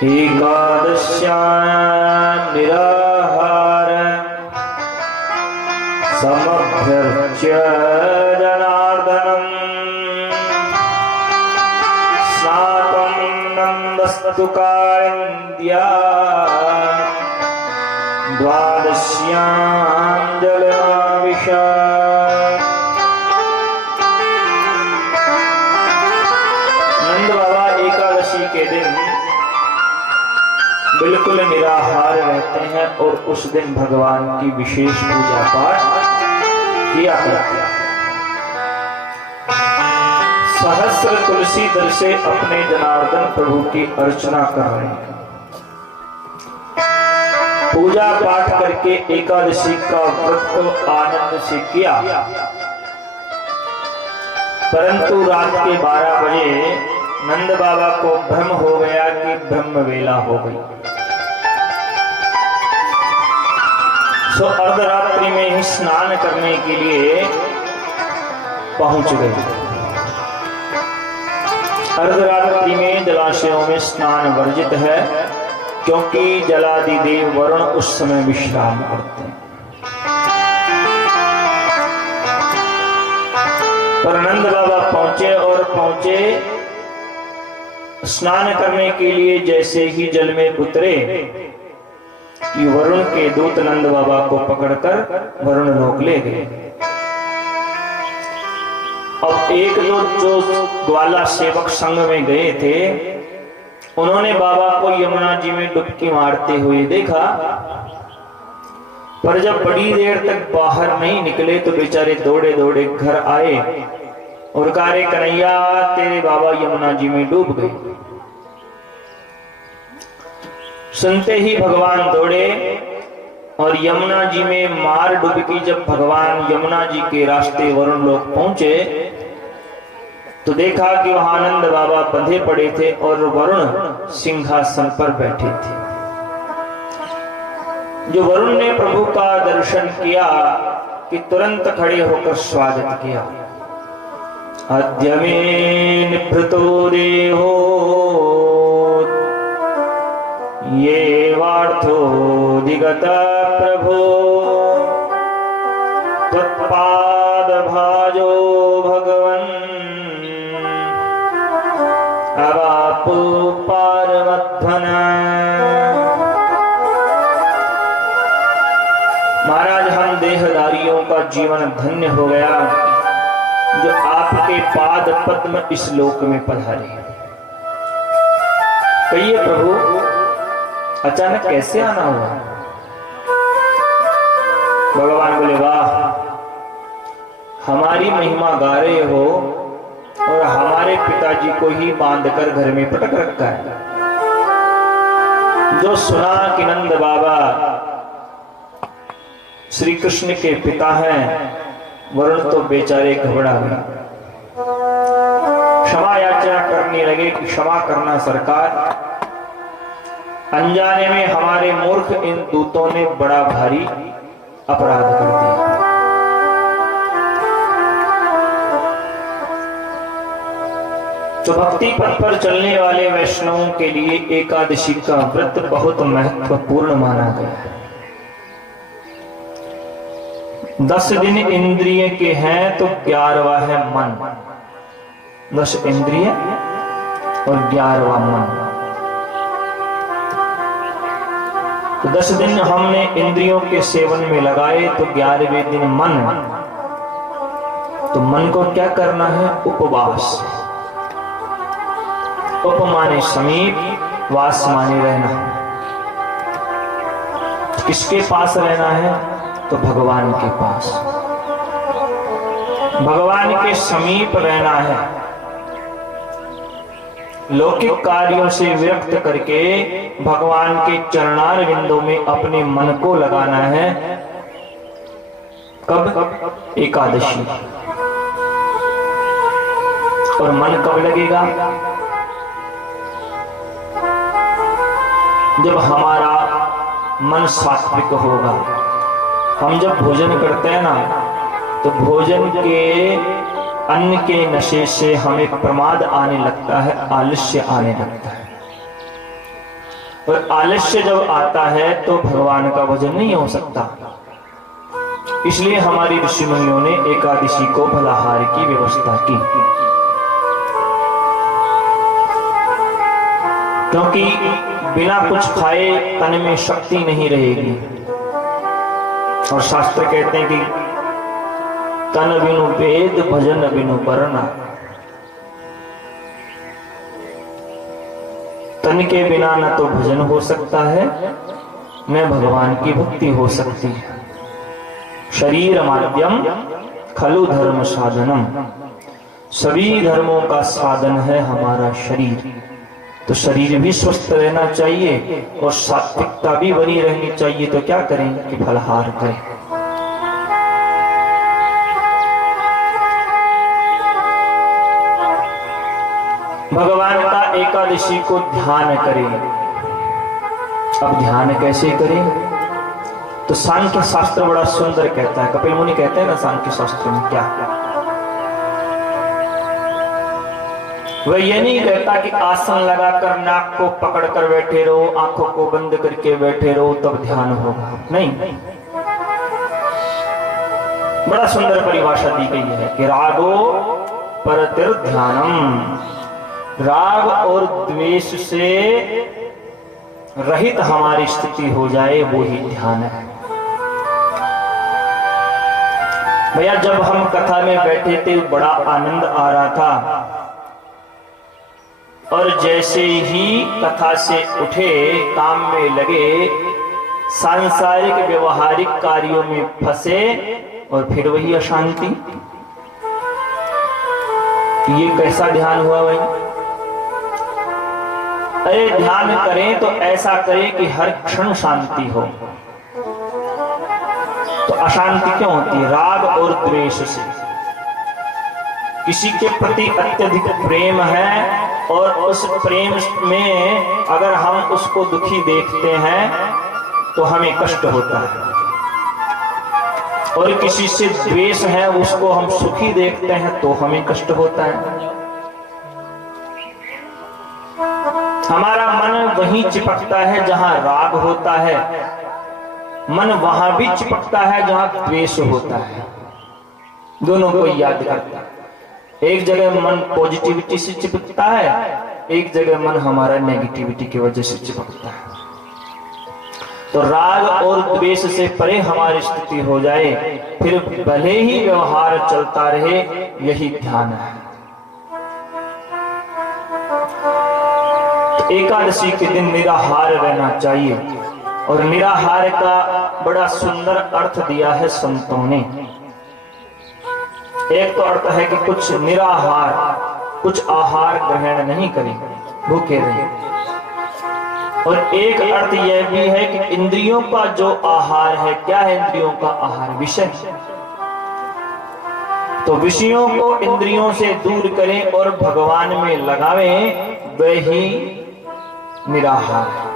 एकादश्यां निराहार समभ्यर्च्य जनार्दनम् स्नातं नन्दस्तु कालिन्द्या द्वादश्यां जलमाविशा। नंद बाबा एकादशी के दिन बिल्कुल निराहार रहते हैं और उस दिन भगवान की विशेष पूजा पाठ किया करते हैं। सहस्र तुलसी दल से अपने जनार्दन प्रभु की अर्चना कर रहे हैं। पूजा पाठ करके एकादशी का व्रत तो आनंद से किया, परंतु रात के 12 बजे नंद बाबा को भ्रम हो गया कि ब्रह्म वेला हो गई। सो अर्धरात्रि में ही स्नान करने के लिए पहुंच गए। अर्धरात्रि में जलाशयों में स्नान वर्जित है, क्योंकि जलादिदेव वरुण उस समय विश्राम करते हैं। पर नंद बाबा पहुंचे स्नान करने के लिए जैसे ही जल में उतरे कि वरुण के दूत नंद बाबा को पकड़कर वरुण लोक ले गए। अब एक जो ग्वाला सेवक संग में गए थे, उन्होंने बाबा को यमुना जी में डुबकी मारते हुए देखा, पर जब बड़ी देर तक बाहर नहीं निकले तो बेचारे दौड़े दौड़े घर आए और कहा, रे कन्हैया तेरे बाबा यमुना जी में डूब गए। सुनते ही भगवान दौड़े और यमुना जी में मार डुबकी। जब भगवान यमुना जी के रास्ते वरुण लोक पहुंचे तो देखा कि वहां नंद बाबा बंधे पड़े थे और वरुण सिंहासन पर बैठे थे। जो वरुण ने प्रभु का दर्शन किया कि तुरंत खड़े होकर स्वागत किया। अद्य मे निभृतो देहो ये वार्थोऽधिगत प्रभो त्वत्पाद भाजो भगवन् अवापो पारमध्वना। महाराज, हम देहधारियों का जीवन धन्य हो गया जो आपके पाद पद्म इस लोक में पधारे। कहिए प्रभु, अचानक कैसे आना हुआ? भगवान बोले, वाह, हमारी महिमा गा रहे हो और हमारे पिताजी को ही बांधकर घर में पटक रखा है। जो सुना कि नंद बाबा श्री कृष्ण के पिता हैं, वरुण तो बेचारे घबरा गए, क्षमा याचना करने लगे कि क्षमा करना सरकार, अनजाने में हमारे मूर्ख इन दूतों ने बड़ा भारी अपराध कर दिया। तो भक्ति पथ पर चलने वाले वैष्णवों के लिए एकादशी का व्रत बहुत महत्वपूर्ण माना गया है। 10 दिन इंद्रिय के हैं तो 11वां है मन। 10 इंद्रिय और 11वां मन। तो 10 दिन हमने इंद्रियों के सेवन में लगाए तो 11वें दिन मन। तो मन को क्या करना है? उपवास। उप माने समीप, वास माने रहना। किसके पास रहना है? तो भगवान के पास, भगवान के समीप रहना है। लौकिक कार्यों से विरक्त करके भगवान के चरणार बिंदों में अपने मन को लगाना है। कब? एकादशी। और मन कब लगेगा? जब हमारा मन सात्विक होगा। हम जब भोजन करते हैं ना, तो भोजन के अन्न के नशे से हमें प्रमाद आने लगता है, आलस्य आने लगता है। और आलस्य जब आता है तो भगवान का भजन नहीं हो सकता। इसलिए हमारी ऋषि मुनियों ने एकादशी को फलाहार की व्यवस्था की, क्योंकि बिना कुछ खाए तन में शक्ति नहीं रहेगी। और शास्त्र कहते हैं कि तन बिनु वेद भजन बिनु वरना, तन के बिना न तो भजन हो सकता है न भगवान की भक्ति हो सकती है। शरीर माध्यम खलु धर्म साधनम, सभी धर्मों का साधन है हमारा शरीर। तो शरीर भी स्वस्थ रहना चाहिए और सात्विकता भी बनी रहनी चाहिए। तो क्या करें कि फलाहार करें। भगवान का एकादशी को ध्यान करें। अब ध्यान कैसे करें? तो सांख्य शास्त्र बड़ा सुंदर कहता है। कपिल मुनि कहते हैं ना सांख्य शास्त्र में क्या, वह ये नहीं कहता कि आसन लगाकर नाक को पकड़कर बैठे रहो, आंखों को बंद करके बैठे रहो तब ध्यान होगा। नहीं, बड़ा सुंदर परिभाषा दी गई है कि रागो परतिर ध्यानम, राग और द्वेष से रहित हमारी स्थिति हो जाए वो ही ध्यान है। भैया जब हम कथा में बैठे थे बड़ा आनंद आ रहा था, और जैसे ही कथा से उठे काम में लगे, सांसारिक व्यवहारिक कार्यों में फंसे और फिर वही अशांति। ये कैसा ध्यान हुआ भाई? अरे ध्यान करें तो ऐसा करें कि हर क्षण शांति हो। तो अशांति क्यों होती है? राग और द्वेष से। किसी के प्रति अत्यधिक प्रेम है और उस प्रेम में अगर हम उसको दुखी देखते हैं तो हमें कष्ट होता है, और किसी से द्वेष है उसको हम सुखी देखते हैं तो हमें कष्ट होता है। हमारा मन वहीं चिपकता है जहां राग होता है, मन वहां भी चिपकता है जहां द्वेष होता है। दोनों को याद करता है। एक जगह मन पॉजिटिविटी से चिपकता है, एक जगह मन हमारा नेगेटिविटी की वजह से चिपकता है। तो राग और द्वेष से परे हमारी स्थिति हो जाए, फिर भले ही व्यवहार चलता रहे, यही ध्यान है। तो एकादशी के दिन निराहार रहना चाहिए, और निराहार का बड़ा सुंदर अर्थ दिया है संतों ने। एक तो अर्थ है कि कुछ निराहार, कुछ आहार ग्रहण नहीं करें, भूखे रहें। और एक अर्थ यह भी है कि इंद्रियों का जो आहार है, क्या है इंद्रियों का आहार? विषय। तो विषयों को इंद्रियों से दूर करें और भगवान में लगावें, वही निराहार है।